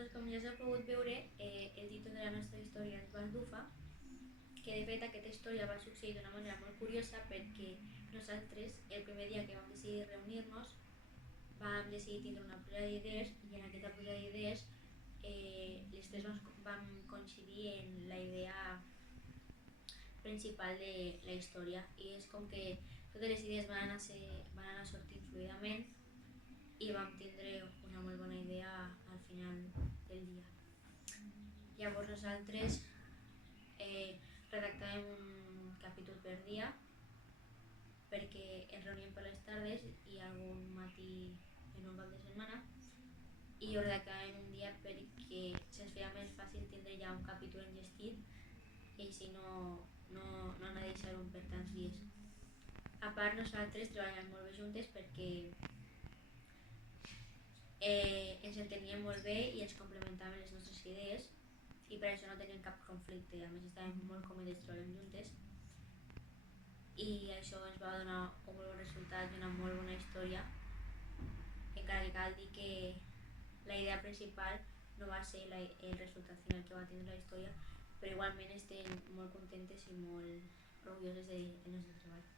Com ja s'ha pogut veure, el títol de la nostra història és Baldufa, que de fet aquesta història va succeir d'una manera molt curiosa perquè nosaltres, el primer dia que vam decidir reunir-nos, vam decidir tindre una pluja d'idees i en aquesta pluja d'idees les tres vam coincidir en la idea principal de la història i és com que totes les idees van anar sortint fluidament i vam tindre una molt bona idea al final del dia. Llavors nosaltres redactàvem un capítol per dia perquè ens reuníem per les tardes i algun matí en un cap de setmana i ho redactàvem un dia perquè se'ns feia més fàcil tindre ja un capítol enllestit i així no anar a deixar-ho per tants dies. A part nosaltres treballàvem molt bé juntes perquè ens enteníem molt bé i ens complementàvem les nostres idees i per això no teníem cap conflicte, a més estàvem molt còmodes treballant juntes i això ens va donar un molt bon resultat i una molt bona història, encara que cal dir que la idea principal no va ser el resultat final que va tindre la història, però igualment estem molt contentes i molt orgulloses del nostre treball.